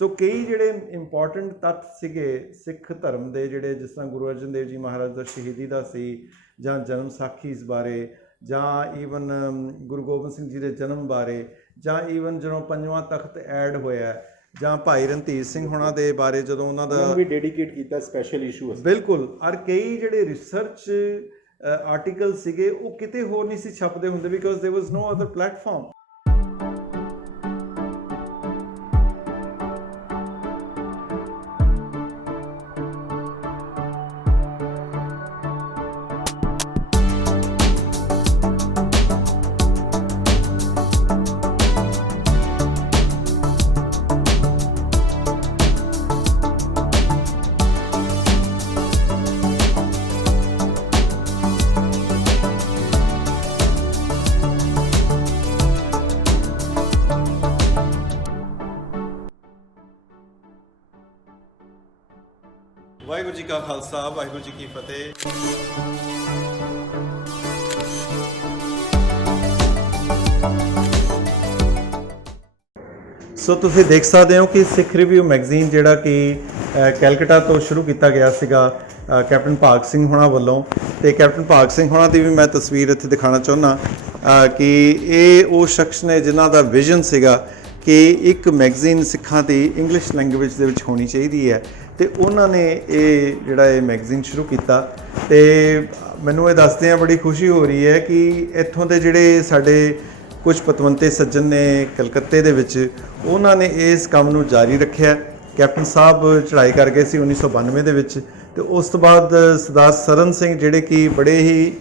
ਸੋ ਕਈ ਜਿਹੜੇ ਇੰਪੋਰਟੈਂਟ ਤੱਥ ਸੀਗੇ ਸਿੱਖ ਧਰਮ ਦੇ, ਜਿਹੜੇ ਜਿਸ ਤਰ੍ਹਾਂ ਗੁਰੂ ਅਰਜਨ ਦੇਵ ਜੀ ਮਹਾਰਾਜ ਦਾ ਸ਼ਹੀਦੀ ਦਾ ਸੀ, ਜਾਂ ਜਨਮ ਸਾਖੀ ਇਸ ਬਾਰੇ, ਜਾਂ ਈਵਨ ਗੁਰੂ ਗੋਬਿੰਦ ਸਿੰਘ ਜੀ ਦੇ ਜਨਮ ਬਾਰੇ, ਜਾਂ ਈਵਨ ਜਦੋਂ ਪੰਜਵਾਂ ਤਖਤ ਐਡ ਹੋਇਆ, ਜਾਂ ਭਾਈ ਰਣਧੀਰ ਸਿੰਘ ਹੋਣਾ ਦੇ ਬਾਰੇ ਜਦੋਂ ਉਹਨਾਂ ਦਾ ਵੀ ਡੈਡੀਕੇਟ ਕੀਤਾ ਸਪੈਸ਼ਲ ਇਸ਼ੂ। ਬਿਲਕੁਲ। ਔਰ ਕਈ ਜਿਹੜੇ ਰਿਸਰਚ ਆਰਟੀਕਲ ਸੀਗੇ ਉਹ ਕਿਤੇ ਹੋਰ ਨਹੀਂ ਸੀ ਛਪਦੇ ਹੁੰਦੇ, because there was no other platform. Waheguru ji ਕਾ ਖਾਲਸਾ, ਵਾਹਿਗੁਰੂ ਜੀ ਕੀ ਫਤਿਹ। ਸੋ ਤੁਸੀਂ ਦੇਖ ਸਕਦੇ ਹੋ ਕਿ ਸਿੱਖ ਰਿਵਿਊ ਮੈਗਜ਼ੀਨ ਜਿਹੜਾ ਕਿ ਕੈਲਕਟਾ ਤੋਂ ਸ਼ੁਰੂ ਕੀਤਾ ਗਿਆ ਸੀਗਾ ਕੈਪਟਨ ਭਾਗ ਸਿੰਘ ਹੋਣਾ ਵੱਲੋਂ, ਤੇ ਕੈਪਟਨ ਭਾਗ ਸਿੰਘ ਹੋਣਾ ਦੀ ਵੀ ਮੈਂ ਤਸਵੀਰ ਇੱਥੇ ਦਿਖਾਉਣਾ ਚਾਹੁੰਦਾ ਕਿ ਇਹ ਉਹ ਸ਼ਖਸ ਨੇ ਜਿਨ੍ਹਾਂ ਦਾ ਵਿਜ਼ਨ ਸੀਗਾ ਕਿ ਇੱਕ ਮੈਗਜ਼ੀਨ ਸਿੱਖਾਂ ਦੀ ਇੰਗਲਿਸ਼ ਲੈਂਗੁਏਜ ਦੇ ਵਿੱਚ ਹੋਣੀ ਚਾਹੀਦੀ ਹੈ, ਤੇ ਉਹਨਾਂ ਨੇ ਇਹ ਜਿਹੜਾ ਇਹ ਮੈਗਜ਼ੀਨ ਸ਼ੁਰੂ ਕੀਤਾ। ਤੇ ਮੈਨੂੰ ਇਹ ਦੱਸਦੇ ਆ ਬੜੀ ਖੁਸ਼ੀ ਹੋ ਰਹੀ ਹੈ ਕਿ ਇੱਥੋਂ ਦੇ ਜਿਹੜੇ ਸਾਡੇ ਕੁਝ ਪਤਵੰਤੇ ਸੱਜਣ ਨੇ ਕਲਕੱਤੇ ਦੇ ਵਿੱਚ, ਉਹਨਾਂ ਨੇ ਇਸ ਕੰਮ ਨੂੰ ਜਾਰੀ ਰੱਖਿਆ। ਕੈਪਟਨ ਸਾਹਿਬ ਚੜ੍ਹਾਈ ਕਰ ਗਏ ਸੀ 1992 ਦੇ ਵਿੱਚ, ਤੇ ਉਸ ਤੋਂ ਬਾਅਦ ਸਰਦਾਰ ਸਰਨ ਸਿੰਘ ਜਿਹੜੇ ਕਿ ਬੜੇ ਹੀ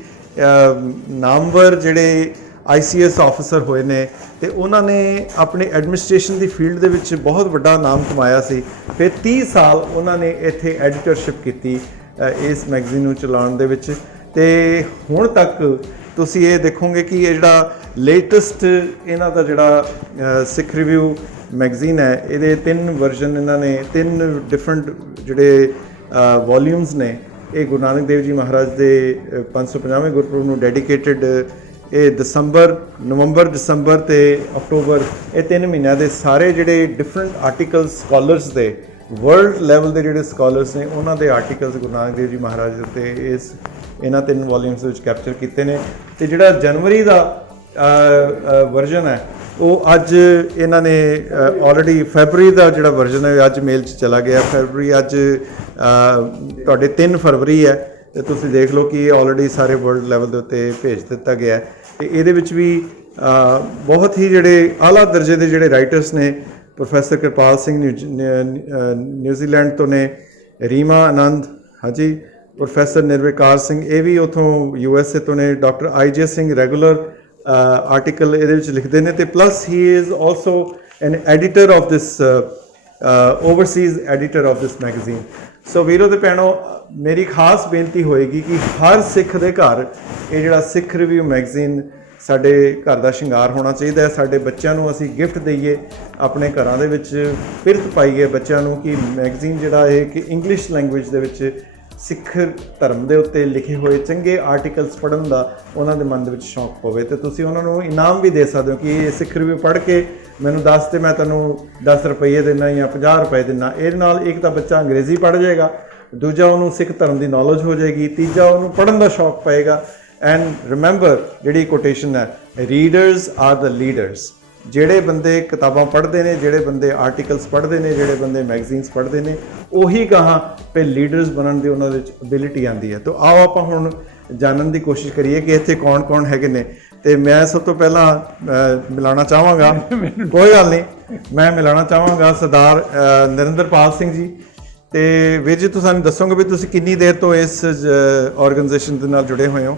ਨਾਮਵਰ ਜਿਹੜੇ ICS ਆਫਿਸਰ ਹੋਏ ਨੇ, ਤੇ ਉਹਨਾਂ ਨੇ ਆਪਣੇ ਐਡਮਿਨਿਸਟ੍ਰੇਸ਼ਨ ਦੀ ਫੀਲਡ ਦੇ ਵਿੱਚ ਬਹੁਤ ਵੱਡਾ ਨਾਮ ਕਮਾਇਆ ਸੀ। ਫਿਰ 30 ਸਾਲ ਉਹਨਾਂ ਨੇ ਇੱਥੇ ਐਡੀਟਰਸ਼ਿਪ ਕੀਤੀ ਇਸ ਮੈਗਜ਼ੀਨ ਨੂੰ ਚਲਾਉਣ ਦੇ ਵਿੱਚ, ਤੇ ਹੁਣ ਤੱਕ ਤੁਸੀਂ ਇਹ ਦੇਖੋਗੇ ਕਿ ਇਹ ਜਿਹੜਾ ਲੇਟੈਸਟ ਇਹਨਾਂ ਦਾ ਜਿਹੜਾ ਸਿੱਖ ਰਿਵਿਊ ਮੈਗਜ਼ੀਨ ਹੈ, ਇਹਦੇ 3 ਵਰਜ਼ਨ ਇਹਨਾਂ ਨੇ, 3 ਡਿਫਰੈਂਟ ਜਿਹੜੇ ਵੋਲੀਅਮਸ ਨੇ, ਇਹ ਗੁਰੂ ਨਾਨਕ ਦੇਵ ਜੀ ਮਹਾਰਾਜ ਦੇ 550ਵੇਂ ਗੁਰਪੁਰਬ ਨੂੰ ਡੈਡੀਕੇਟਿਡ। ਇਹ ਨਵੰਬਰ, ਦਸੰਬਰ ਤੇ ਅਕਤੂਬਰ, ਇਹ 3 ਮਹੀਨਿਆਂ ਦੇ ਸਾਰੇ ਜਿਹੜੇ ਡਿਫਰੈਂਟ ਆਰਟੀਕਲਸ ਸਕਾਲਰਸ ਦੇ, ਵਰਲਡ ਲੈਵਲ ਦੇ ਜਿਹੜੇ ਸਕਾਲਰਸ ਨੇ, ਉਹਨਾਂ ਦੇ ਆਰਟੀਕਲਸ ਗੁਰੂ ਨਾਨਕ ਦੇਵ ਜੀ ਮਹਾਰਾਜ ਦੇ ਉੱਤੇ ਇਹਨਾਂ 3 ਵੋਲੀਅਮਸ ਵਿੱਚ ਕੈਪਚਰ ਕੀਤੇ ਨੇ। ਤੇ ਜਿਹੜਾ ਜਨਵਰੀ ਦਾ ਵਰਜ਼ਨ ਹੈ ਉਹ ਅੱਜ ਇਹਨਾਂ ਨੇ ਆਲਰੇਡੀ, ਫੈਬਰਰੀ ਦਾ ਜਿਹੜਾ ਵਰਜ਼ਨ ਹੈ ਅੱਜ ਮੇਲ 'ਚ ਚਲਾ ਗਿਆ। ਫੈਬਰਰੀ ਅੱਜ ਤੁਹਾਡੇ 3 ਫਰਵਰੀ ਹੈ, ਤੇ ਤੁਸੀਂ ਦੇਖ ਲਓ ਕਿ ਆਲਰੇਡੀ ਸਾਰੇ ਵਰਲਡ ਲੈਵਲ ਦੇ ਉੱਤੇ ਭੇਜ ਦਿੱਤਾ ਗਿਆ। ਤੇ ਇਹਦੇ ਵਿੱਚ ਵੀ ਬਹੁਤ ਹੀ ਜਿਹੜੇ ਆਲਾ ਦਰਜੇ ਦੇ ਜਿਹੜੇ ਰਾਈਟਰਸ ਨੇ, ਪ੍ਰੋਫੈਸਰ ਕਿਰਪਾਲ ਸਿੰਘ ਨਿਊਜ਼ੀਲੈਂਡ ਤੋਂ ਨੇ, ਰੀਮਾ ਆਨੰਦ, ਹਾਂਜੀ, ਪ੍ਰੋਫੈਸਰ ਨਿਰਵਿਕਾਰ ਸਿੰਘ, ਇਹ ਵੀ ਉੱਥੋਂ USA ਤੋਂ ਨੇ, doctor IJ Singh regular article ਇਹਦੇ ਵਿੱਚ ਲਿਖਦੇ ਨੇ, ਤੇ plus he is also an editor of this overseas editor of this magazine. So ਵੀਰੋ ਤੇ ਭੈਣੋ, ਮੇਰੀ ਖਾਸ ਬੇਨਤੀ ਹੋਏਗੀ ਕਿ ਹਰ ਸਿੱਖ ਦੇ ਘਰ ਇਹ ਜਿਹੜਾ ਸਿੱਖ ਰਿਵਿਊ ਮੈਗਜ਼ੀਨ ਸਾਡੇ ਘਰ ਦਾ ਸ਼ਿੰਗਾਰ ਹੋਣਾ ਚਾਹੀਦਾ ਹੈ। ਸਾਡੇ ਬੱਚਿਆਂ ਨੂੰ ਅਸੀਂ ਗਿਫਟ ਦਈਏ, ਆਪਣੇ ਘਰਾਂ ਦੇ ਵਿੱਚ ਪਿਰਤ ਪਾਈਏ ਬੱਚਿਆਂ ਨੂੰ ਕਿ ਮੈਗਜ਼ੀਨ ਜਿਹੜਾ ਇਹ ਕਿ ਇੰਗਲਿਸ਼ ਲੈਂਗੁਏਜ ਦੇ ਵਿੱਚ ਸਿੱਖ ਧਰਮ ਦੇ ਉੱਤੇ ਲਿਖੇ ਹੋਏ ਚੰਗੇ ਆਰਟੀਕਲਸ ਪੜ੍ਹਨ ਦਾ ਉਹਨਾਂ ਦੇ ਮਨ ਦੇ ਵਿੱਚ ਸ਼ੌਂਕ ਪਵੇ। ਤੇ ਤੁਸੀਂ ਉਹਨਾਂ ਨੂੰ ਇਨਾਮ ਵੀ ਦੇ ਸਕਦੇ ਹੋ ਕਿ ਇਹ ਸਿੱਖ ਰਿਵਿਊ ਪੜ੍ਹ ਕੇ ਮੈਨੂੰ ਦੱਸ, ਤੇ ਮੈਂ ਤੁਹਾਨੂੰ 10 ਰੁਪਏ ਦਿੰਦਾ ਜਾਂ 50 ਰੁਪਏ ਦਿੰਦਾ। ਇਹਦੇ ਨਾਲ ਇੱਕ ਤਾਂ ਬੱਚਾ ਅੰਗਰੇਜ਼ੀ ਪੜ੍ਹ ਜਾਏਗਾ, ਦੂਜਾ ਉਹਨੂੰ ਸਿੱਖ ਧਰਮ ਦੀ ਨੌਲੇਜ ਹੋ ਜਾਏਗੀ, ਤੀਜਾ ਉਹਨੂੰ ਪੜ੍ਹਨ ਦਾ ਸ਼ੌਕ ਪਏਗਾ। ਐਂਡ ਰਿਮੈਂਬਰ, ਜਿਹੜੀ ਕੋਟੇਸ਼ਨ ਹੈ, ਰੀਡਰਸ ਆਰ ਦ ਲੀਡਰਸ। ਜਿਹੜੇ ਬੰਦੇ ਕਿਤਾਬਾਂ ਪੜ੍ਹਦੇ ਨੇ, ਜਿਹੜੇ ਬੰਦੇ ਆਰਟੀਕਲਸ ਪੜ੍ਹਦੇ ਨੇ, ਜਿਹੜੇ ਬੰਦੇ ਮੈਗਜ਼ੀਨਸ ਪੜ੍ਹਦੇ ਨੇ, ਉਹੀ ਕਹਾਂ ਫਿਰ ਲੀਡਰਸ ਬਣਨ ਦੀ ਉਹਨਾਂ ਦੇ ਵਿੱਚ ਐਬਿਲਿਟੀ ਆਉਂਦੀ ਹੈ। ਤਾਂ ਆਓ ਆਪਾਂ ਹੁਣ ਜਾਣਨ ਦੀ ਕੋਸ਼ਿਸ਼ ਕਰੀਏ ਕਿ ਇੱਥੇ ਕੌਣ ਹੈਗੇ ਨੇ। ਤੇ ਮੈਂ ਸਭ ਤੋਂ ਪਹਿਲਾਂ ਮਿਲਾਉਣਾ ਚਾਹਾਂਗਾ, ਕੋਈ ਗੱਲ ਨਹੀਂ, ਮੈਂ ਮਿਲਾਉਣਾ ਚਾਹਾਂਗਾ ਸਰਦਾਰ ਨਰਿੰਦਰਪਾਲ ਸਿੰਘ ਜੀ। ਤੇ ਵੀਰ ਜੀ, ਤੁਸੀਂ ਸਾਨੂੰ ਦੱਸੋਗੇ ਵੀ ਤੁਸੀਂ ਕਿੰਨੀ ਦੇਰ ਤੋਂ ਇਸ ਆਰਗੇਨਾਈਜੇਸ਼ਨ ਦੇ ਨਾਲ ਜੁੜੇ ਹੋਏ ਹੋ?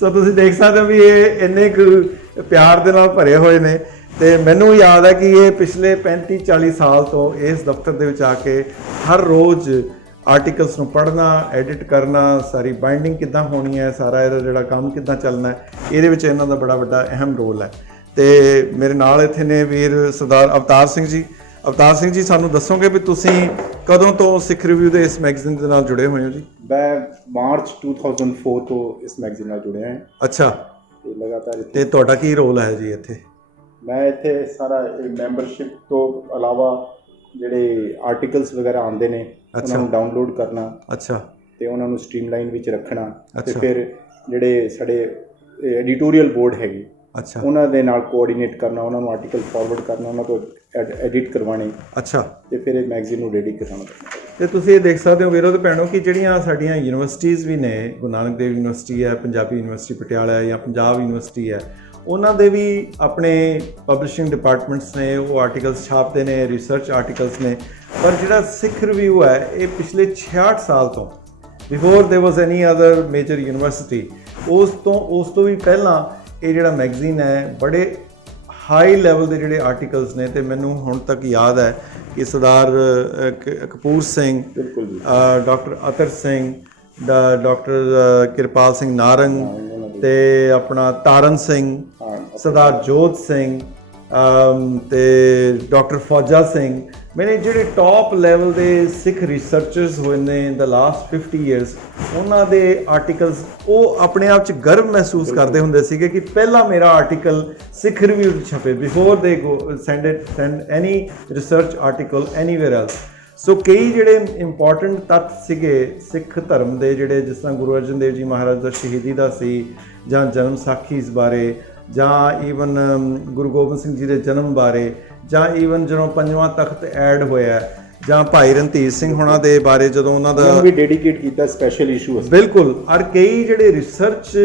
ਸੋ ਤੁਸੀਂ ਦੇਖ ਸਕਦੇ ਹੋ ਵੀ ਇਹ ਇੰਨੇ ਕੁ ਪਿਆਰ ਦੇ ਨਾਲ ਭਰੇ ਹੋਏ ਨੇ। ਤੇ ਮੈਨੂੰ ਯਾਦ ਹੈ ਕਿ ਇਹ ਪਿਛਲੇ 35-40 ਸਾਲ ਤੋਂ ਇਸ ਦਫ਼ਤਰ ਦੇ ਵਿੱਚ ਆ ਕੇ ਹਰ ਰੋਜ਼ ਆਰਟੀਕਲਸ ਨੂੰ ਪੜ੍ਹਨਾ, ਐਡਿਟ ਕਰਨਾ, ਸਾਰੀ ਬਾਈਂਡਿੰਗ ਕਿੱਦਾਂ ਹੋਣੀ ਹੈ, ਸਾਰਾ ਇਹਦਾ ਜਿਹੜਾ ਕੰਮ ਕਿੱਦਾਂ ਚੱਲਣਾ ਹੈ, ਇਹਦੇ ਵਿੱਚ ਇਹਨਾਂ ਦਾ ਬੜਾ ਵੱਡਾ ਅਹਿਮ ਰੋਲ ਹੈ। ਤੇ ਮੇਰੇ ਨਾਲ ਇੱਥੇ ਨੇ ਵੀਰ ਸਰਦਾਰ ਅਵਤਾਰ ਸਿੰਘ ਜੀ। ਅਵਤਾਰ ਸਿੰਘ ਜੀ, ਸਾਨੂੰ ਦੱਸੋਗੇ ਵੀ ਤੁਸੀਂ ਕਦੋਂ ਤੋਂ ਸਿੱਖ ਰਿਵਿਊ ਦੇ ਇਸ ਮੈਗਜ਼ੀਨ ਦੇ ਨਾਲ ਜੁੜੇ ਹੋਏ ਹੋ ਜੀ? ਮੈਂ ਮਾਰਚ 2004 ਤੋਂ ਇਸ ਮੈਗਜ਼ੀਨ ਨਾਲ ਜੁੜਿਆ ਹਾਂ। ਅੱਛਾ, ਤੇ ਲਗਾਤਾਰ। ਤੇ ਤੁਹਾਡਾ ਕੀ ਰੋਲ ਹੈ ਜੀ ਇੱਥੇ? ਮੈਂ ਇੱਥੇ ਸਾਰਾ ਮੈਂਬਰਸ਼ਿਪ ਤੋਂ ਇਲਾਵਾ ਜਿਹੜੇ ਆਰਟੀਕਲਸ ਵਗੈਰਾ ਆਉਂਦੇ ਨੇ ਉਹਨਾਂ ਨੂੰ ਡਾਊਨਲੋਡ ਕਰਨਾ ਅੱਛਾ ਤੇ ਉਹਨਾਂ ਨੂੰ ਸਟ੍ਰੀਮਲਾਈਨ ਵਿੱਚ ਰੱਖਣਾ ਤੇ ਅੱਛਾ। ਫਿਰ ਜਿਹੜੇ ਸਾਡੇ ਐਡੀਟੋਰੀਅਲ ਬੋਰਡ ਹੈਗੀ ਅੱਛਾ ਉਹਨਾਂ ਦੇ ਨਾਲ ਕੋਆਰਡੀਨੇਟ ਕਰਨਾ, ਉਹਨਾਂ ਨੂੰ ਆਰਟੀਕਲ ਫਾਰਵਰਡ ਕਰਨਾ, ਉਹਨਾਂ ਤੋਂ ਐਡਿਟ ਕਰਵਾਉਣੇ ਅੱਛਾ। ਤੇ ਫਿਰ ਇਹ ਮੈਗਜ਼ੀਨ ਨੂੰ ਰੈਡੀ ਕਰਾਉਣਾ ਪੈਂਦਾ। ਤੇ ਤੁਸੀਂ ਇਹ ਦੇਖ ਸਕਦੇ ਹੋ ਵੀਰੋ ਤੇ ਭੈਣੋ ਕਿ ਜਿਹੜੀਆਂ ਸਾਡੀਆਂ ਯੂਨੀਵਰਸਿਟੀਜ਼ ਵੀ ਨੇ, ਗੁਰੂ ਨਾਨਕ ਦੇਵ ਯੂਨੀਵਰਸਿਟੀ ਹੈ, ਪੰਜਾਬੀ ਯੂਨੀਵਰਸਿਟੀ ਪਟਿਆਲਾ ਹੈ ਜਾਂ ਪੰਜਾਬ ਯੂਨੀਵਰਸਿਟੀ ਹੈ, ਉਹਨਾਂ ਦੇ ਵੀ ਆਪਣੇ ਪਬਲਿਸ਼ਿੰਗ ਡਿਪਾਰਟਮੈਂਟਸ ਨੇ, ਉਹ ਆਰਟੀਕਲਸ ਛਾਪਦੇ ਨੇ, ਰਿਸਰਚ ਆਰਟੀਕਲਸ ਨੇ। ਪਰ ਜਿਹੜਾ ਸਿੱਖ ਰਿਵਿਊ ਹੈ ਇਹ ਪਿਛਲੇ 66 ਸਾਲ ਤੋਂ, ਬਿਫੋਰ ਦੇਰ ਵਾਜ਼ ਐਨੀ ਅਦਰ ਮੇਜਰ ਯੂਨੀਵਰਸਿਟੀ, ਉਸ ਤੋਂ ਵੀ ਪਹਿਲਾਂ ਇਹ ਜਿਹੜਾ ਮੈਗਜ਼ੀਨ ਹੈ ਬੜੇ ਹਾਈ ਲੈਵਲ ਦੇ ਜਿਹੜੇ ਆਰਟੀਕਲਸ ਨੇ। ਤੇ ਮੈਨੂੰ ਹੁਣ ਤੱਕ ਯਾਦ ਹੈ ਕਿ ਸਰਦਾਰ ਕਪੂਰ ਸਿੰਘ, ਬਿਲਕੁਲ ਜੀ, ਡਾਕਟਰ ਅਤਰ ਸਿੰਘ, ਡਾਕਟਰ ਕਿਰਪਾਲ ਸਿੰਘ ਨਾਰੰਗ ਤੇ ਆਪਣਾ ਤਾਰਨ ਸਿੰਘ, ਸਰਦਾਰ ਜੋਤ ਸਿੰਘ ਤੇ ਡਾਕਟਰ ਫੌਜਾ ਸਿੰਘ, ਮੈਨੇ ਜਿਹੜੇ ਟੌਪ ਲੈਵਲ ਦੇ ਸਿੱਖ ਰਿਸਰਚਰਸ ਹੋਏ ਨੇ ਇਨ ਦਾ ਲਾਸਟ 50 ਇਅਰਸ, ਉਹਨਾਂ ਦੇ ਆਰਟੀਕਲਸ ਉਹ ਆਪਣੇ ਆਪ 'ਚ ਗਰਵ ਮਹਿਸੂਸ ਕਰਦੇ ਹੁੰਦੇ ਸੀਗੇ ਕਿ ਪਹਿਲਾ ਮੇਰਾ ਆਰਟੀਕਲ ਸਿੱਖ ਰਿਵਿਊ 'ਚ ਛਪੇ, ਬਿਫੋਰ ਦੇ ਸੈਂਡ ਐਨੀ ਰਿਸਰਚ ਆਰਟੀਕਲ ਐਨੀਵੇਅਰ ਐਲਸ। ਸੋ ਕਈ ਜਿਹੜੇ ਇੰਪੋਰਟੈਂਟ ਤੱਥ ਸੀਗੇ ਸਿੱਖ ਧਰਮ ਦੇ, ਜਿਹੜੇ ਜਿਸ ਤਰ੍ਹਾਂ ਗੁਰੂ ਅਰਜਨ ਦੇਵ ਜੀ ਮਹਾਰਾਜ ਦਾ ਸ਼ਹੀਦੀ ਦਾ ਸੀ, ਜਾਂ ਜਨਮ ਸਾਖੀ ਇਸ ਬਾਰੇ, ਜਾਂ ਈਵਨ ਗੁਰੂ ਗੋਬਿੰਦ ਸਿੰਘ ਜੀ ਦੇ ਜਨਮ ਬਾਰੇ, ਜਾਂ ਈਵਨ ਜਦੋਂ ਪੰਜਵਾਂ ਤਖਤ ਐਡ ਹੋਇਆ, ਜਾਂ ਭਾਈ ਰਣਧੀਰ ਸਿੰਘ ਹੋਣਾ ਦੇ ਬਾਰੇ ਜਦੋਂ ਉਹਨਾਂ ਦਾ ਵੀ ਡੈਡੀਕੇਟ ਕੀਤਾ ਸਪੈਸ਼ਲ ਇਸ਼ੂ। ਬਿਲਕੁਲ। ਔਰ ਕਈ ਜਿਹੜੇ ਰਿਸਰਚ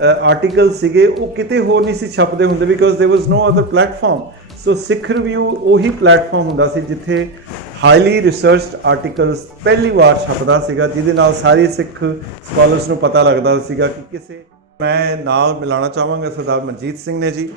ਆਰਟੀਕਲ ਸੀਗੇ ਉਹ ਕਿਤੇ ਹੋਰ ਨਹੀਂ ਸੀ ਛਪਦੇ ਹੁੰਦੇ, because there was no other platform. So Sikh review ਉਹੀ ਪਲੇਟਫਾਰਮ ਹੁੰਦਾ ਸੀ ਜਿੱਥੇ ਹਾਈਲੀ ਰਿਸਰਚਡ ਆਰਟੀਕਲਸ ਪਹਿਲੀ ਵਾਰ ਛਪਦਾ ਸੀਗਾ, ਜਿਹਦੇ ਨਾਲ ਸਾਰੇ ਸਿੱਖ ਸਕਾਲਰਸ ਨੂੰ ਪਤਾ ਲੱਗਦਾ ਸੀਗਾ ਕਿ ਕਿਸੇ। ਮੈਂ ਨਾਲ ਮਿਲਾਉਣਾ ਚਾਹਾਂਗਾ ਸਰਦਾਰ ਮਨਜੀਤ ਸਿੰਘ ਨੇ ਜੀ।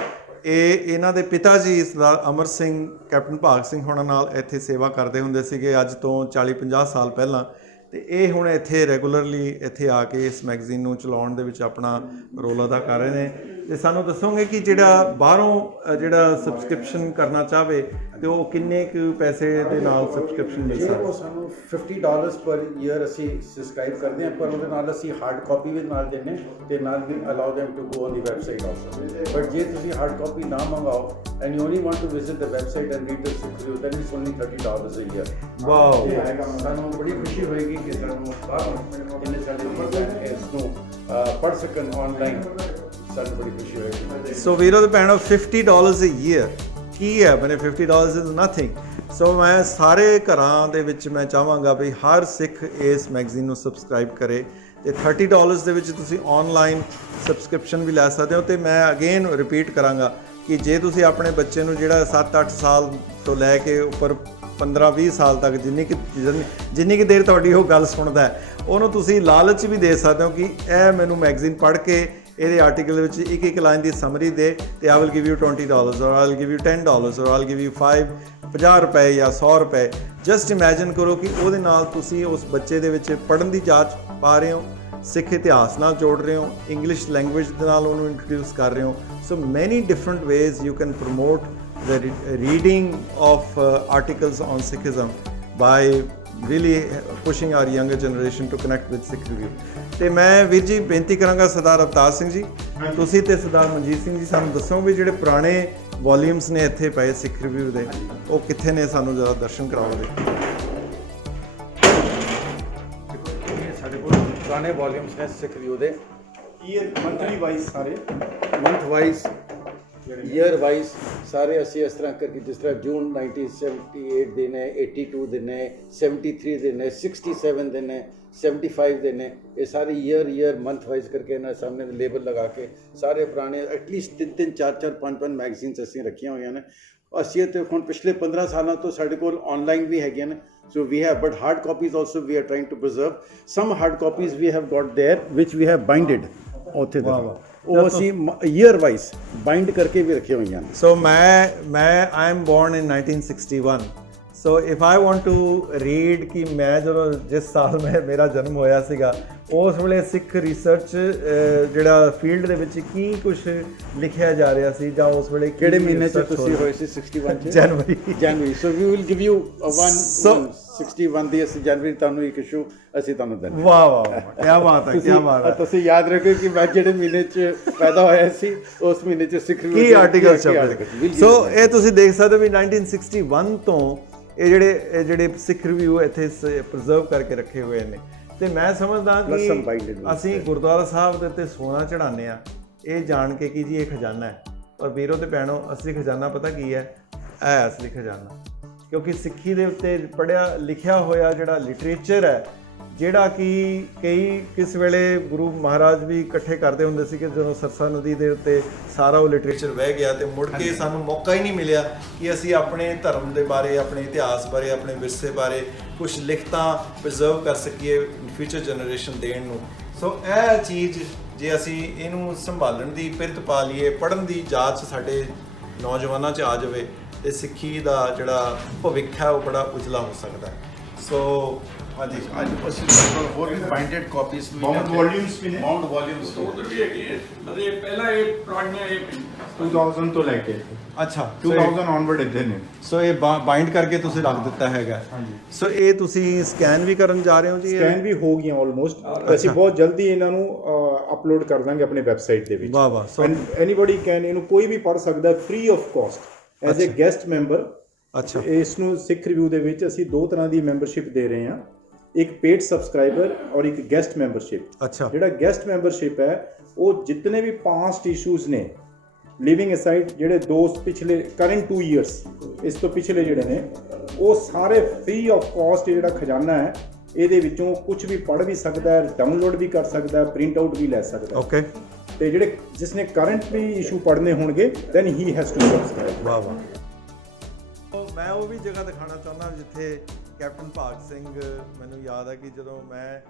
ਇਹਨਾਂ ਦੇ ਪਿਤਾ ਜੀ ਸਰਦਾਰ ਅਮਰ ਸਿੰਘ, ਕੈਪਟਨ ਭਾਗ ਸਿੰਘ ਹੋਣਾ ਨਾਲ ਇੱਥੇ ਸੇਵਾ ਕਰਦੇ ਹੁੰਦੇ ਸੀਗੇ ਅੱਜ ਤੋਂ 40-50 ਸਾਲ ਪਹਿਲਾਂ। ਤੇ ਇਹ ਹੁਣ ਇੱਥੇ ਰੈਗੂਲਰਲੀ ਇੱਥੇ ਆ ਕੇ ਇਸ ਮੈਗਜ਼ੀਨ ਨੂੰ ਚਲਾਉਣ ਦੇ ਵਿੱਚ ਆਪਣਾ ਰੋਲ ਅਦਾ ਕਰ ਰਹੇ ਨੇ। ਤੇ ਸਾਨੂੰ ਦੱਸੋਗੇ ਕਿ ਜਿਹੜਾ ਬਾਹਰੋਂ ਜਿਹੜਾ ਸਬਸਕ੍ਰਿਪਸ਼ਨ ਕਰਨਾ ਚਾਹਵੇ ਤੇ ਉਹ ਕਿੰਨੇ ਕੁ ਪੈਸੇ ਦੇ ਨਾਲ ਸਬਸਕ੍ਰਿਪਸ਼ਨ ਮਿਲ ਸਕਦਾ? ਉਹ ਸਾਨੂੰ $50 ਪਰ ਈਅਰ ਅਸੀਂ ਸਬਸਕ੍ਰਾਈਬ ਕਰਦੇ ਹਾਂ, ਪਰ ਉਹਦੇ ਨਾਲ ਅਸੀਂ ਹਾਰਡ ਕਾਪੀ ਵੀ ਨਾਲ ਦਿੰਦੇ ਤੇ ਨਾਲ ਵੀ allow them to go on the website also। But ਜੇ ਤੁਸੀਂ ਹਾਰਡ ਕਾਪੀ ਨਾ ਮੰਗਾਓ and you only want to visit the website and read the review, then it's only $30 a year। Wow, ਸਾਨੂੰ ਬੜੀ ਖੁਸ਼ੀ ਹੋਏਗੀ ਕਿ ਸਾਨੂੰ ਬਾਹਰੋਂ ਇੰਨੇ ਸਾਡੇ ਇਸ ਨੂੰ ਪੜ੍ਹ ਸਕਣ ਆਨਲਾਈਨ, ਸਾਨੂੰ ਬੜੀ ਖੁਸ਼ੀ ਹੋਏਗੀ। ਸੋ ਵੀਰੋ ਤੇ ਭੈਣੋ, $50 a year ਕੀ ਹੈ? ਮੈਨੇ $50 ਇਜ਼ ਨਥਿੰਗ। ਸੋ ਮੈਂ ਸਾਰੇ ਘਰਾਂ ਦੇ ਵਿੱਚ ਮੈਂ ਚਾਹਾਂਗਾ ਵੀ ਹਰ ਸਿੱਖ ਇਸ ਮੈਗਜ਼ੀਨ ਨੂੰ ਸਬਸਕ੍ਰਾਈਬ ਕਰੇ। ਤੇ $30 ਦੇ ਵਿੱਚ ਤੁਸੀਂ ਆਨਲਾਈਨ ਸਬਸਕ੍ਰਿਪਸ਼ਨ ਵੀ ਲੈ ਸਕਦੇ ਹੋ। ਤੇ ਮੈਂ ਅਗੇਨ ਰਿਪੀਟ ਕਰਾਂਗਾ ਕਿ ਜੇ ਤੁਸੀਂ ਆਪਣੇ ਬੱਚੇ ਨੂੰ ਜਿਹੜਾ 7-8 ਸਾਲ ਤੋਂ ਲੈ ਕੇ ਉੱਪਰ 15-20 ਸਾਲ ਤੱਕ ਜਿੰਨੀ ਕੁ ਦੇਰ ਤੁਹਾਡੀ ਉਹ ਗੱਲ ਸੁਣਦਾ ਹੈ, ਉਹਨੂੰ ਤੁਸੀਂ ਲਾਲਚ ਵੀ ਦੇ ਸਕਦੇ ਹੋ ਕਿ ਇਹ ਮੈਨੂੰ ਮੈਗਜ਼ੀਨ ਪੜ੍ਹ ਕੇ ਇਹਦੇ ਆਰਟੀਕਲ ਦੇ ਵਿੱਚ ਇੱਕ ਲਾਈਨ ਦੀ ਸਮਰੀ ਦੇ ਤੇ ਆਈ ਵਿਲ ਗਿਵ ਯੂ $20 ਔਰ ਆਈ ਵਿਲ ਗਿਵ ਯੂ $10 ਔਰ ਆਈ ਵਿਲ ਗਿਵ ਯੂ 50 ਰੁਪਏ ਜਾਂ 100 ਰੁਪਏ। ਜਸਟ ਇਮੈਜਿਨ ਕਰੋ ਕਿ ਉਹਦੇ ਨਾਲ ਤੁਸੀਂ ਉਸ ਬੱਚੇ ਦੇ ਵਿੱਚ ਪੜ੍ਹਨ ਦੀ ਜਾਂਚ ਪਾ ਰਹੇ ਹੋ, ਸਿੱਖ ਇਤਿਹਾਸ ਨਾਲ ਜੋੜ ਰਹੇ ਹੋ, ਇੰਗਲਿਸ਼ ਲੈਂਗੁਏਜ ਦੇ ਨਾਲ ਉਹਨੂੰ ਇੰਟਰੋਡਿਊਸ ਕਰ ਰਹੇ ਹੋ। ਸੋ ਮੈਨੀ different ways you can promote the reading of articles on Sikhism by really pushing our younger generation to connect with Sikh Review। ਤੇ ਮੈਂ ਵੀਰ ਜੀ ਬੇਨਤੀ ਕਰਾਂਗਾ ਸਰਦਾਰ ਅਵਤਾਰ ਸਿੰਘ ਜੀ, ਤੁਸੀਂ ਤੇ ਸਰਦਾਰ ਮਨਜੀਤ ਸਿੰਘ ਜੀ ਸਾਨੂੰ ਦੱਸੋ ਵੀ ਜਿਹੜੇ ਪੁਰਾਣੇ ਵੋਲੀਅਮਸ ਨੇ ਇੱਥੇ ਪਏ ਸਿੱਖ ਰਿਵਿਊ ਦੇ, ਉਹ ਕਿੱਥੇ ਨੇ? ਸਾਨੂੰ ਜ਼ਰਾ ਦਰਸ਼ਨ ਕਰਾਓਗੇ। ਸਾਡੇ ਕੋਲ ਪੁਰਾਣੇ ਵੋਲੀਅਮਸ ਨੇ ਸਿੱਖ ਰਿਵਿਊ ਦੇ, ਮੰਥਲੀ ਵਾਈਜ਼ ਸਾਰੇ, ਮੰਥ ਵਾਈਜ਼, ਈਅਰ ਵਾਈਜ਼ ਸਾਰੇ ਅਸੀਂ ਇਸ ਤਰ੍ਹਾਂ ਕਰਕੇ, ਜਿਸ ਤਰ੍ਹਾਂ ਜੂਨ 1978 ਦੇ ਨੇ, 82 ਦੇ ਨੇ, 73 ਦੇ ਨੇ, 67 ਦੇ ਨੇ, 75 ਦੇ ਨੇ, ਇਹ ਸਾਰੇ ਈਅਰ ਮੰਥ ਵਾਈਜ਼ ਕਰਕੇ ਇਹਨਾਂ ਸਾਹਮਣੇ ਲੇਬਲ ਲਗਾ ਕੇ ਸਾਰੇ ਪੁਰਾਣੇ ਐਟਲੀਸਟ 3-3, 4-4, 5-5 ਮੈਗਜ਼ੀਨਸ ਅਸੀਂ ਰੱਖੀਆਂ ਹੋਈਆਂ ਨੇ। ਅਸੀਂ ਤੇ ਹੁਣ ਪਿਛਲੇ 15 ਸਾਲਾਂ ਤੋਂ ਸਾਡੇ ਕੋਲ ਆਨਲਾਈਨ ਵੀ ਹੈਗੀਆਂ ਨੇ। So we have, but hard copies also we are trying to preserve. Some hard copies we have got there which we have binded ਉੱਥੇ ਦੇ, ਉਹ ਅਸੀਂ ਈਅਰ ਵਾਈਜ਼ ਬਾਈਂਡ ਕਰਕੇ ਵੀ ਰੱਖੀਆਂ ਹੋਈਆਂ ਨੇ। ਸੋ ਮੈਂ I am born in 1961। So if I want to read ਕਿ ਮੈਂ ਜਦੋਂ ਜਿਸ ਸਾਲ ਮੇਰਾ ਜਨਮ ਹੋਇਆ ਸੀਗਾ ਉਸ ਵੇਲੇ ਸਿੱਖ ਰਿਸਰਚ ਜਿਹੜਾ ਫੀਲਡ ਦੇ ਵਿੱਚ ਕੀ ਕੁਝ ਲਿਖਿਆ ਜਾ ਰਿਹਾ ਸੀ ਜਾਂ ਉਸ ਵੇਲੇ ਕਿਹੜੇ ਮਹੀਨੇ 'ਚ ਤੁਸੀਂ ਹੋਏ ਸੀ 61 'ਚ? ਜਨਵਰੀ ਸੋ ਵੀ ਵਿਲ ਗਿਵ ਯੂ 61 ਦੀ ਅਸੀਂ ਜਨਵਰੀ ਤੁਹਾਨੂੰ ਇੱਕ ਇਸ਼ੂ ਅਸੀਂ ਤੁਹਾਨੂੰ ਦਿੰਦੇ। ਵਾਹ ਵਾਹ ਕੀ ਬਾਤ ਹੈ, ਕੀ ਬਾਤ ਹੈ। ਤੁਸੀਂ ਯਾਦ ਰੱਖੋ ਕਿ ਮੈਂ ਜਿਹੜੇ ਮਹੀਨੇ 'ਚ ਪੈਦਾ ਹੋਇਆ ਸੀ ਉਸ ਮਹੀਨੇ 'ਚ ਸਿੱਖ ਕੀ ਆਰਟੀਕਲ ਛਪੇ। ਸੋ ਇਹ ਤੁਸੀਂ ਦੇਖ ਸਕਦੇ ਹੋ ਵੀ 1961 ਤੋਂ ਇਹ ਜਿਹੜੇ ਸਿੱਖ ਰਿਵਿਊ ਇੱਥੇ ਪ੍ਰੀਜ਼ਰਵ ਕਰਕੇ ਰੱਖੇ ਹੋਏ ਨੇ ਤੇ ਮੈਂ ਸਮਝਦਾ ਕਿ ਅਸੀਂ ਗੁਰਦੁਆਰਾ ਸਾਹਿਬ ਦੇ ਉੱਤੇ ਸੋਨਾ ਚੜਾਉਂਦੇ ਆ ਇਹ ਜਾਣ ਕੇ ਕਿ ਜੀ ਇਹ ਖਜ਼ਾਨਾ ਹੈ। ਔਰ ਵੀਰੋ ਤੇ ਭੈਣੋ, ਅਸਲੀ ਖਜ਼ਾਨਾ ਪਤਾ ਕੀ ਹੈ? ਇਹ ਅਸਲੀ ਖਜ਼ਾਨਾ, ਕਿਉਂਕਿ ਸਿੱਖੀ ਦੇ ਉੱਤੇ ਪੜ੍ਹਿਆ ਲਿਖਿਆ ਹੋਇਆ ਜਿਹੜਾ ਲਿਟਰੇਚਰ ਹੈ, ਜਿਹੜਾ ਕਿ ਕਿਸ ਵੇਲੇ ਗੁਰੂ ਮਹਾਰਾਜ ਵੀ ਇਕੱਠੇ ਕਰਦੇ ਹੁੰਦੇ ਸੀ ਕਿ ਜਦੋਂ ਸਰਸਾ ਨਦੀ ਦੇ ਉੱਤੇ ਸਾਰਾ ਉਹ ਲਿਟਰੇਚਰ ਵਹਿ ਗਿਆ ਤੇ ਮੁੜ ਕੇ ਸਾਨੂੰ ਮੌਕਾ ਹੀ ਨਹੀਂ ਮਿਲਿਆ ਕਿ ਅਸੀਂ ਆਪਣੇ ਧਰਮ ਦੇ ਬਾਰੇ, ਆਪਣੇ ਇਤਿਹਾਸ ਬਾਰੇ, ਆਪਣੇ ਵਿਰਸੇ ਬਾਰੇ ਕੁਝ ਲਿਖਤਾਂ ਪ੍ਰੀਜ਼ਰਵ ਕਰ ਸਕੀਏ ਫਿਊਚਰ ਜਨਰੇਸ਼ਨ ਦੇਣ ਨੂੰ। ਸੋ ਇਹ ਚੀਜ਼ ਜੇ ਅਸੀਂ ਇਹਨੂੰ ਸੰਭਾਲਣ ਦੀ ਪਿਰਤ ਪਾ ਲਈਏ, ਪੜ੍ਹਨ ਦੀ ਜਾਚ ਸਾਡੇ ਨੌਜਵਾਨਾਂ 'ਚ ਆ ਜਾਵੇ ਤੇ ਸਿੱਖੀ ਦਾ ਜਿਹੜਾ ਭਵਿੱਖ ਹੈ ਉਹ ਬੜਾ ਉਜਲਾ ਹੋ ਸਕਦਾ ਹੈ। ਸੋ ਹਾਂਜੀ, ਅੱਜ ਅਸੀਂ ਬਿਲਕੁਲ ਹੋਰ ਵੀ ਬਾਈਂਡਡ ਕਾਪੀਜ਼ ਵੀ ਬਾਉਂਡ ਵੋਲਿਊਮਸ ਵੀ ਨੇ, ਬਾਉਂਡ ਵੋਲਿਊਮਸ ਉਧਰ ਵੀ ਹੈਗੇ ਹੈ। ਮਤਲਬ ਪਹਿਲਾਂ ਇਹ ਪੁਰਾਣੀਆਂ ਇਹ 2000 ਤੋਂ ਲੈ ਕੇ ਅੱਛਾ 2000 ਔਨਵਰਡ ਇੱਥੇ ਨੇ। ਸੋ ਇਹ ਬਾਈਂਡ ਕਰਕੇ ਤੁਸੀਂ ਰੱਖ ਦਿੱਤਾ ਹੈਗਾ। ਹਾਂਜੀ। ਸੋ ਇਹ ਤੁਸੀਂ ਸਕੈਨ ਵੀ ਕਰਨ ਜਾ ਰਹੇ ਹੋ ਜੀ? ਸਕੈਨ ਵੀ ਹੋ ਗਈਆਂ ਆਲਮੋਸਟ। ਅਸੀਂ ਬਹੁਤ ਜਲਦੀ ਇਹਨਾਂ ਨੂੰ ਅਪਲੋਡ ਕਰ ਦਾਂਗੇ ਆਪਣੇ ਵੈਬਸਾਈਟ ਦੇ ਵਿੱਚ। ਵਾਹ ਵਾਹ। ਸੋ ਐਨੀਬਾਡੀ ਕੈਨ ਇਹਨੂੰ ਕੋਈ ਵੀ ਪੜ੍ਹ ਸਕਦਾ free of cost as a guest member. ਅੱਛਾ। ਇਸ ਨੂੰ ਸਿੱਖ ਰਿਵਿਊ ਦੇ ਵਿੱਚ ਅਸੀਂ ਦੋ ਤਰ੍ਹਾਂ ਦੀ ਮੈਂਬਰਸ਼ਿਪ ਦੇ ਰਹੇ ਹਾਂ, ਇੱਕ ਪੇਡ ਸਬਸਕ੍ਰਾਈਬਰ ਔਰ ਇੱਕ ਗੈਸਟ ਮੈਂਬਰਸ਼ਿਪ। ਅੱਛਾ। ਜਿਹੜਾ ਗੈਸਟ ਮੈਂਬਰਸ਼ਿਪ ਹੈ ਉਹ ਜਿੰਨੇ ਵੀ ਪਾਸਟ ਇਸ਼ੂਜ਼ ਨੇ ਲਿਵਿੰਗ ਅਸਾਈਡ, ਜਿਹੜੇ ਦੋ ਪਿਛਲੇ ਕਰੰਟ 2 ਇਅਰਸ ਇਸ ਤੋਂ ਪਿਛਲੇ ਜਿਹੜੇ ਨੇ, ਉਹ ਸਾਰੇ ਫ੍ਰੀ ਆਫ ਕਾਸਟ ਜਿਹੜਾ ਖਜ਼ਾਨਾ ਹੈ ਇਹਦੇ ਵਿੱਚੋਂ ਕੁਝ ਵੀ ਪੜ੍ਹ ਵੀ ਸਕਦਾ ਹੈ, ਡਾਊਨਲੋਡ ਵੀ ਕਰ ਸਕਦਾ ਹੈ, ਪ੍ਰਿੰਟ ਆਊਟ ਵੀ ਲੈ ਸਕਦਾ ਹੈ। ਓਕੇ। ਤੇ ਜਿਹੜੇ ਜਿਸਨੇ ਕਰੰਟ ਵੀ ਇਸ਼ੂ ਪੜ੍ਹਨੇ ਹੋਣਗੇ then he has to subscribe. ਵਾਹ ਵਾਹ। ਮੈਂ ਉਹ ਵੀ ਜਗ੍ਹਾ ਦਿਖਾਣਾ ਚਾਹੁੰਦਾ ਜਿੱਥੇ ਕੈਪਟਨ ਭਾਗ ਸਿੰਘ, ਮੈਨੂੰ ਯਾਦ ਹੈ ਕਿ ਜਦੋਂ ਮੈਂ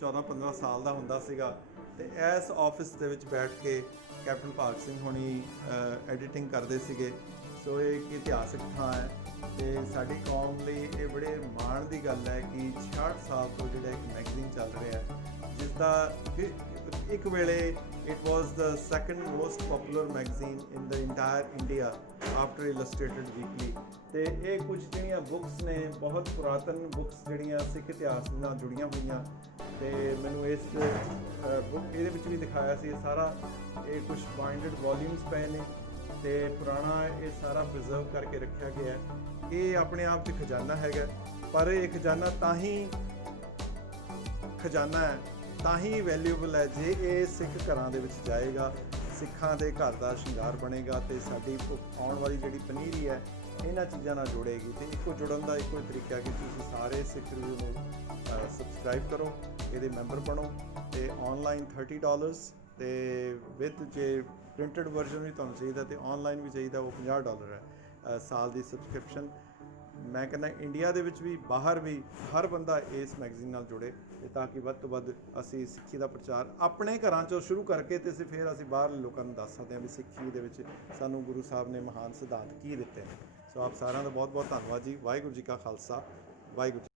14-15 ਸਾਲ ਦਾ ਹੁੰਦਾ ਸੀਗਾ ਤੇ ਇਸ ਆਫਿਸ ਦੇ ਵਿੱਚ ਬੈਠ ਕੇ ਕੈਪਟਨ ਭਾਗ ਸਿੰਘ ਹੋਣੀ ਐਡੀਟਿੰਗ ਕਰਦੇ ਸੀਗੇ। ਸੋ ਇਹ ਇੱਕ ਇਤਿਹਾਸਕ ਥਾਂ ਹੈ ਤੇ ਸਾਡੀ ਕੌਮ ਲਈ ਇਹ ਬੜੇ ਮਾਣ ਦੀ ਗੱਲ ਹੈ ਕਿ 66 ਸਾਲ ਤੋਂ ਜਿਹੜਾ ਇੱਕ ਮੈਗਜ਼ੀਨ ਚੱਲ ਰਿਹਾ ਹੈ, ਜਿਸ ਦਾ ਇੱਕ ਵੇਲੇ it was the second most popular magazine in the entire India after Illustrated Weekly। ਤੇ ਇਹ ਕੁਝ ਜਿਹੜੀਆਂ ਬੁੱਕਸ ਨੇ, ਬਹੁਤ ਪੁਰਾਤਨ ਬੁੱਕਸ ਜਿਹੜੀਆਂ ਸਿੱਖ ਇਤਿਹਾਸ ਨਾਲ ਜੁੜੀਆਂ ਹੋਈਆਂ, ਤੇ ਮੈਨੂੰ ਇਸ ਬੁੱਕ ਇਹਦੇ ਵਿੱਚ ਵੀ ਦਿਖਾਇਆ ਸੀ। ਇਹ ਸਾਰਾ ਇਹ ਕੁਝ ਬਾਈਂਡਡ ਵੋਲਿਊਮਸ ਪਏ ਨੇ ਤੇ ਪੁਰਾਣਾ ਇਹ ਸਾਰਾ ਪ੍ਰੀਜ਼ਰਵ ਕਰਕੇ ਰੱਖਿਆ ਗਿਆ ਹੈ। ਇਹ ਆਪਣੇ ਆਪ 'ਚ ਖਜ਼ਾਨਾ ਹੈਗਾ, ਪਰ ਇਹ ਖਜ਼ਾਨਾ ਤਾਂ ਹੀ ਖਜ਼ਾਨਾ ਹੈ, ਤਾਂ ਹੀ ਵੈਲਿਊਬਲ ਹੈ ਜੇ ਇਹ ਸਿੱਖ ਘਰਾਂ ਦੇ ਵਿੱਚ ਜਾਏਗਾ, ਸਿੱਖਾਂ ਦੇ ਘਰ ਦਾ ਸ਼ਿੰਗਾਰ ਬਣੇਗਾ ਤੇ ਸਾਡੀ ਆਉਣ ਵਾਲੀ ਜਿਹੜੀ ਪਨੀਰੀ ਹੈ ਇਹਨਾਂ ਚੀਜ਼ਾਂ ਨਾਲ ਜੁੜੇਗੀ। ਤੇ ਇੱਕੋ ਜੁੜਨ ਦਾ ਇੱਕੋ ਤਰੀਕਾ ਕਿ ਤੁਸੀਂ ਸਾਰੇ ਸਿੱਖ ਰਿਵਿਊ ਨੂੰ ਸਬਸਕ੍ਰਾਈਬ ਕਰੋ, ਇਹਦੇ ਮੈਂਬਰ ਬਣੋ ਤੇ ਆਨਲਾਈਨ $30 ਤੇ ਵਿਦ ਜੇ ਪ੍ਰਿੰਟਡ ਵਰਜ਼ਨ ਵੀ ਤੁਹਾਨੂੰ ਚਾਹੀਦਾ ਤੇ ਆਨਲਾਈਨ ਵੀ ਚਾਹੀਦਾ ਉਹ $50 ਹੈ ਸਾਲ ਦੀ ਸਬਸਕ੍ਰਿਪਸ਼ਨ। ਮੈਂ ਕਹਿੰਦਾ ਇੰਡੀਆ ਦੇ ਵਿੱਚ ਵੀ ਬਾਹਰ ਵੀ ਹਰ ਬੰਦਾ ਇਸ ਮੈਗਜ਼ੀਨ ਨਾਲ ਜੁੜੇ ਤੇ ਤਾਂ ਕਿ ਵੱਧ ਤੋਂ ਵੱਧ ਅਸੀਂ ਸਿੱਖੀ ਦਾ ਪ੍ਰਚਾਰ ਆਪਣੇ ਘਰਾਂ 'ਚੋਂ ਸ਼ੁਰੂ ਕਰਕੇ ਤੇ ਫਿਰ ਅਸੀਂ ਬਾਹਰਲੇ ਲੋਕਾਂ ਨੂੰ ਦੱਸ ਸਕਦੇ ਹਾਂ ਵੀ ਸਿੱਖੀ ਦੇ ਵਿੱਚ ਸਾਨੂੰ ਗੁਰੂ ਸਾਹਿਬ ਨੇ ਮਹਾਨ ਸਿਧਾਂਤ ਕੀ ਦਿੱਤੇ ਨੇ। ਸੋ ਆਪ ਸਾਰਿਆਂ ਦਾ ਬਹੁਤ ਬਹੁਤ ਧੰਨਵਾਦ ਜੀ। ਵਾਹਿਗੁਰੂ ਜੀ ਕਾ ਖਾਲਸਾ, ਵਾਹਿਗੁਰੂ।